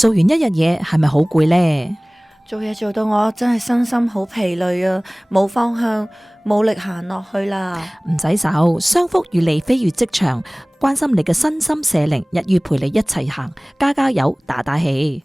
做完一日嘢係咪好攰呢？做嘢做到我真係身心好疲累啊，冇方向，冇力行落去啦。唔使愁，商福與你飛越職場，關心你嘅身心社靈，日月陪你一齊行，加油，打氣。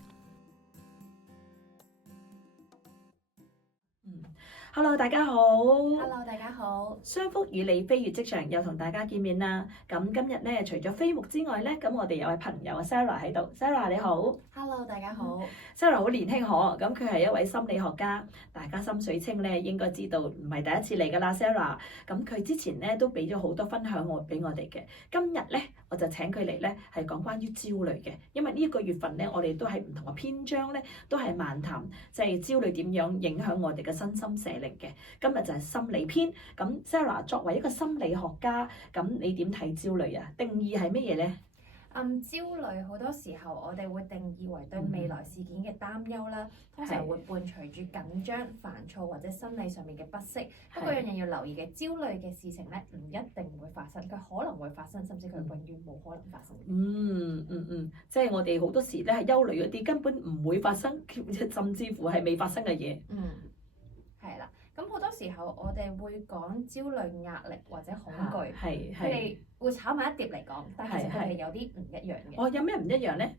Hello， 大家好。Hello， 大家好。商福與你飛越職場又同大家見面啦。咁今日咧，除咗飛牧之外咧，咁我哋有位朋友 Sarah 喺度。Sarah 你好。Hello， 大家好。Sarah 好年輕可，咁佢係一位心理學家，大家心水清咧應該知道，唔係第一次嚟噶啦 Sarah。咁佢之前咧都俾咗好多分享俾我哋嘅。今日咧我就請佢嚟咧係講關於焦慮嘅，因為呢一個月份咧我哋都係唔同嘅篇章咧都係漫談，即係焦慮點樣影響我哋嘅身心社靈嘅。今日就係心理篇。咁 Sarah 作為一個心理學家，咁你點睇焦慮啊？定義係乜嘢咧？焦慮好多時候我哋會定義為對未來事件嘅擔憂啦，通常會伴隨住緊張、煩躁或者心理上面嘅不適。不過樣嘢要留意嘅，焦慮嘅事情咧唔一定會發生，佢可能會發生，甚至佢永遠冇可能發生。即係我哋好多時咧係憂慮嗰啲根本唔會發生，甚至乎係未發生嘅嘢。係啦。咁好多時候我哋會講焦慮、壓力或者恐懼，佢哋會炒埋一碟嚟講，但係其實佢哋有啲唔一樣嘅。有咩唔一樣咧？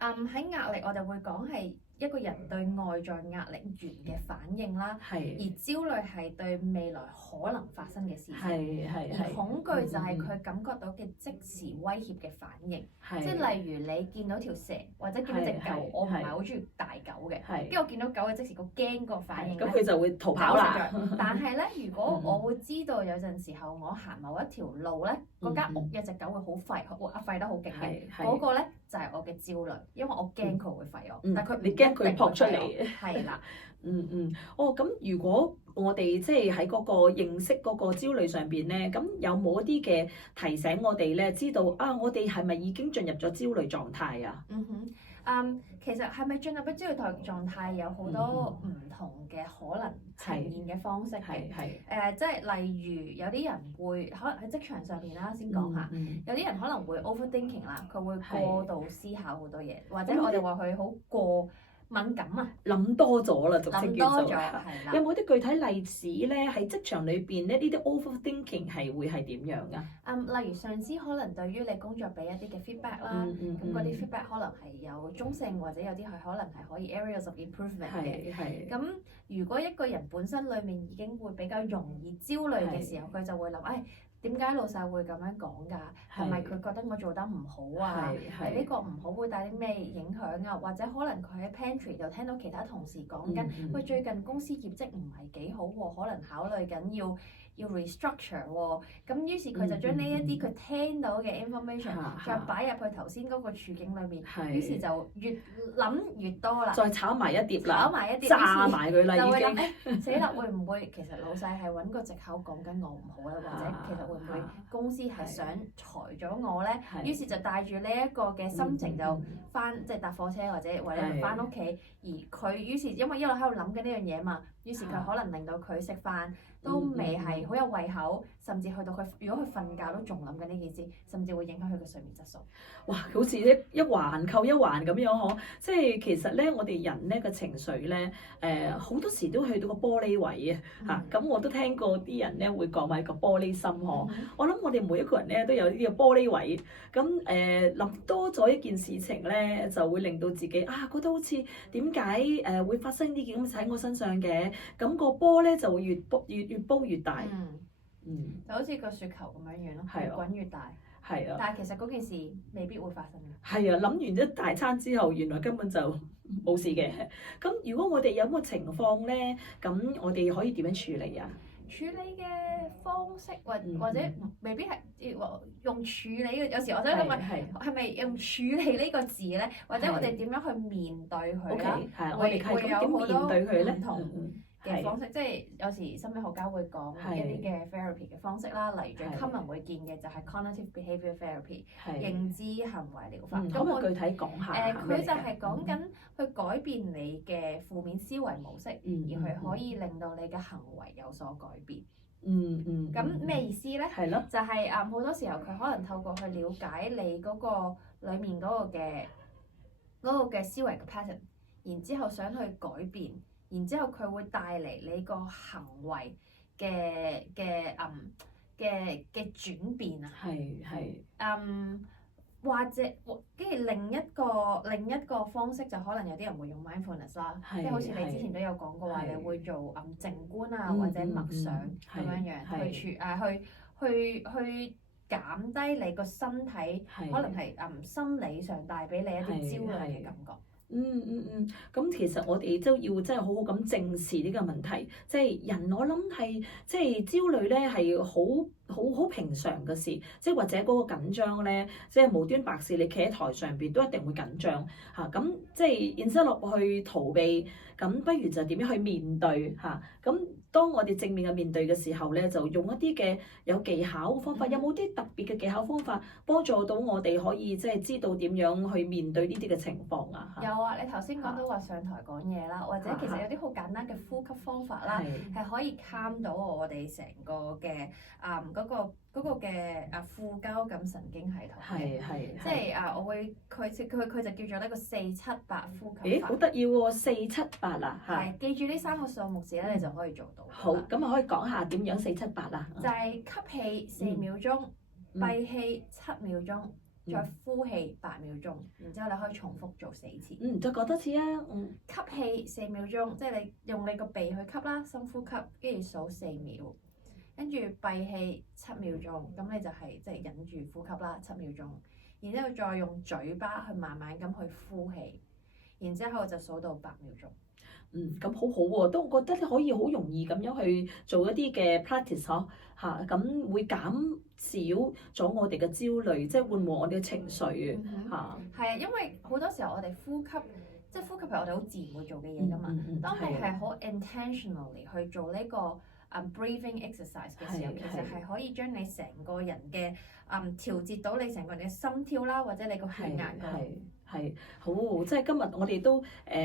喺壓力我哋會講係一個人對外在壓力源嘅反應啦，而焦慮係對未來可能發生嘅事情，而恐懼就係佢感覺到嘅即時威脅嘅反應，即係例如你見到條蛇或者見到隻狗，我唔係好中意大狗嘅，跟住我見到狗嘅即時個驚個反應，咁佢就會逃跑啦。但係咧，如果我會知道有陣時候我行某一條路咧，嗰間屋有隻狗會好吠，會吠得好勁嘅，嗰個咧就係我嘅焦慮，因為我驚佢會吠我，但佢你驚佢撲出嚟，係啦。咁如果我哋即係喺嗰個認識嗰個焦慮上邊咧，咁有冇一啲嘅提醒我哋咧，知道我哋係咪已經進入咗焦慮狀態啊？其實係咪進入咗焦慮狀態有好多唔同嘅可能呈現嘅方式嘅。即係例如有啲人會可能喺職場上邊啦，先講下，有啲人可能會 overthinking 啦，佢會過度思考好多嘢，或者我哋話佢好過敏感啊，諗多咗啦，俗稱叫做。係啦。有冇啲具體例子咧？喺職場裏邊咧，呢啲 overthinking 係會係點樣噶？例如上司可能對於你工作俾一啲嘅 feedback 啦，咁嗰啲 feedback 可能係有中性，或者有啲係可能係可以 areas of improvement 嘅。咁如果一個人本身裡面已經會比較容易焦慮嘅時候，佢就會諗，點解老細會咁樣講㗎？係咪佢覺得我做得唔好啊？呢個唔好會帶啲咩影響啊？或者可能佢喺 pantry 度聽到其他同事講緊，喂，最近公司業績唔係幾好喎，可能考慮緊要 restructure 喎。咁於是佢就將呢一啲佢聽到嘅 information 再擺入去頭先嗰個處境裏面，於是就越諗越多啦。再炒埋一碟啦，炒埋一碟，炸埋佢啦，已經。死啦！會唔會其實老細係揾個藉口講緊我唔好咧？或者其實會唔會公司係想裁咗我咧？於是就帶住呢一個嘅心情就即係搭火車或者翻屋企，而佢於是因為一路喺度諗緊呢樣嘢嘛，於是佢可能令到佢食飯都未係好有胃口，甚至去到佢如果佢瞓覺都仲諗緊呢件事，甚至會影響佢嘅睡眠質素。哇！好似一環扣一環咁樣嗬，即係其實咧，我哋人咧個情緒咧，好多時都去到個玻璃位啊嚇。咁我都聽過啲人咧會講埋個玻璃心嗬。我諗我哋每一個人咧都有呢個玻璃位。咁諗多咗一件事情咧，就會令到自己覺得好似點解會發生呢件咁喺我身上嘅？咁個波咧就會越煲越大。就好似個雪球咁樣樣咯，越滾越大。但係其實嗰件事未必會發生嘅。諗完一大餐之後，原來根本就冇事嘅。咁如果我哋有咁嘅情況咧，咁我哋可以點樣處理啊？處理嘅方式或者未必係用處理嘅，有時我想問係咪用處理呢個字咧？或者我哋點樣去面對佢啦？會有好多唔同嘅方式，即係有時心理學家會講一啲嘅 therapy 嘅方式啦，例如最 common 會見嘅就係 cognitive behaviour therapy 認知行為療法。咁我具體講下。佢就係講緊去改變你嘅負面思維模式，而佢可以令到你嘅行為有所改變。咁咩意思咧？就係好多時候佢可能透過去了解你嗰個裡面嗰個嘅嗰個嘅思維嘅 pattern， 然之後想去改變，然之後佢會帶嚟你個行為嘅轉變啊。或者跟住另一個方式就可能有啲人會用 mindfulness 啦，即係好似你之前都有講過話，你會做靜觀啊或者默想咁樣去減低你個身體可能係心理上帶俾你一啲焦慮嘅感覺。咁其實我哋都要真係好好咁正視呢個問題，即係人我諗係即係焦慮咧係好平常嘅事，即係或者嗰個緊張咧，即係無端白事你企喺台上邊都一定會緊張嚇，咁即係然之後落去逃避，咁不如就點樣去面對嚇，咁當我哋正面嘅面對嘅時候咧，就用一啲嘅有技巧方法，有冇啲特別嘅技巧方法幫助到我哋可以即係知道點樣去面對呢啲嘅情況啊？有啊，你頭先講到話上台講嘢啦，或者其實有啲好簡單嘅呼吸方法啦，係可以 calm 到我哋成個嘅嗰個嘅副交感神經系統嘅，即係我會佢就叫做呢個4-7-8呼吸法。好得意喎，4-7-8啊！係記住呢3個數目字咧，你就可以做到。好，咁啊可以講下點樣4-7-8啊？就係吸氣4秒鐘，閉氣7秒鐘。再呼氣8秒鐘，然之後你可以重複做4次。再講多次啊！吸氣4秒鐘，即係你用你個鼻去吸啦，深呼吸，跟住數4秒，跟住閉氣7秒鐘，咁你就係即係忍住呼吸啦7秒鐘，然之後再用嘴巴去慢慢咁去呼氣，然之後就數到8秒鐘。咁好好喎，都覺得可以好容易咁樣去做一啲嘅 practice 嚇，咁會減少咗我哋嘅焦慮，即係緩和我哋嘅情緒嘅嚇。係啊，因為好多時候我哋呼吸，即係呼吸係我哋好自然會做嘅嘢㗎嘛。當你係好 intentionally 去做呢個breathing exercise 嘅時候，其實係可以將你成個人嘅調節到你成個人嘅心跳啦，或者你個血壓係好，即係今日我哋都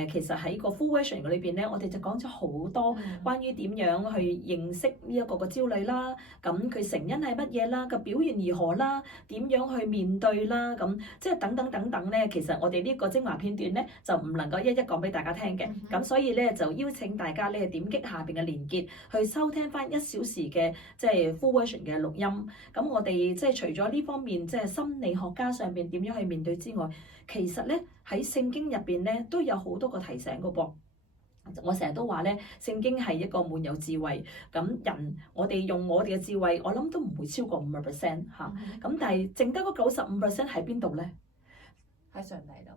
其實喺個 full version 裏邊咧，我哋就講咗好多關於點樣去認識呢一個嘅焦慮啦，咁佢成因係乜嘢啦，個表現如何啦，點樣去面對啦，咁即係等等咧，其實我哋呢個精華片段咧就唔能夠一一講俾大家聽嘅，咁所以咧就邀請大家咧點擊下邊嘅連結去收聽翻1小時嘅即係 full version 嘅錄音。咁我哋即係除咗呢方面即係心理學家上邊點樣去面對之外，其實咧喺聖經入邊咧都有好多個提醒嘅噃。我成日都話咧，聖經係一個滿有智慧。咁人我哋用我哋嘅智慧，我諗都唔會超過5% 嚇。咁但係剩得嗰95% 喺邊度咧？喺上帝度，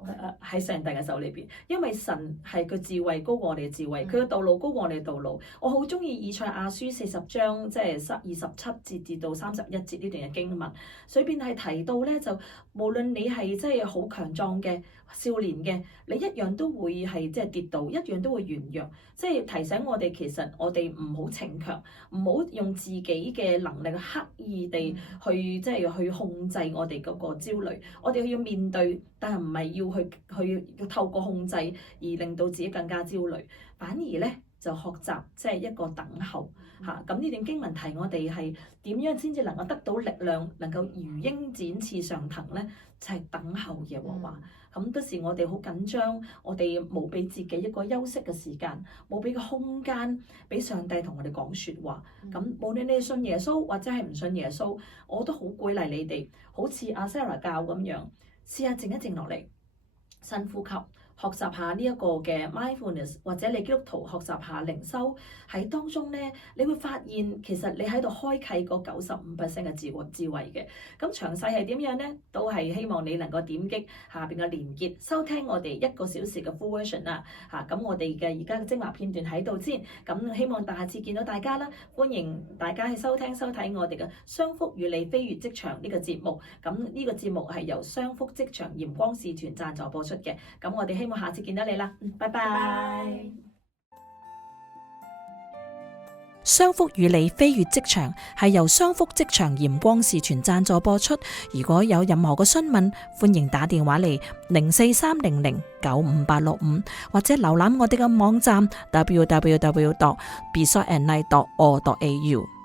喺上帝嘅手裏邊，因為神係個智慧高過我哋嘅智慧，佢嘅道路高過我哋嘅道路。我好中意以賽亞書40章即係27節至到31節呢段嘅經文，裏邊係提到咧，就無論你係即係好強壯嘅少年嘅，你一樣都會係即係跌倒，一樣都會軟弱。即係提醒我哋，其實我哋唔好逞強，唔好用自己嘅能力刻意地去即係去控制我哋嗰個焦慮。我哋要面對，但係唔係要透過控制而令到自己更加焦慮，反而咧就學習即係一個等候嚇。咁呢段經文提我哋係點樣先至能夠得到力量，能夠如鷹展翅上騰咧，就係等候耶和華。咁嗰時我哋好緊張，我哋冇俾自己一個休息嘅時間，冇俾個空間俾上帝同我哋講説話。咁無論你係信耶穌或者係唔信耶穌，我都好鼓勵你哋，好似阿 Sarah 教咁樣，試下靜一靜落嚟，深呼吸。學習下呢一個嘅 mindfulness，或者你基督徒學習下靈修，喺當中咧，你會發現其實你喺度開啟嗰95% 嘅智慧嘅。咁詳細係點樣咧？都係希望你能夠點擊下邊嘅連結，收聽我哋1個小時嘅 full version 啦。咁我哋嘅而家嘅精華片段喺度先。咁希望下次見到大家啦，歡迎大家去收睇我哋嘅商福與你飛越職場呢個節目。咁呢個節目係由商福職場鹽光使團贊助播出嘅。咁我哋希望下次見到你啦，拜拜。商福與你飛越職場係由商福職場鹽光使團贊助播出。如果有任何嘅詢問，歡迎打電話嚟0430095865，或者瀏覽我哋嘅網站 www.besoftandlight.org.au。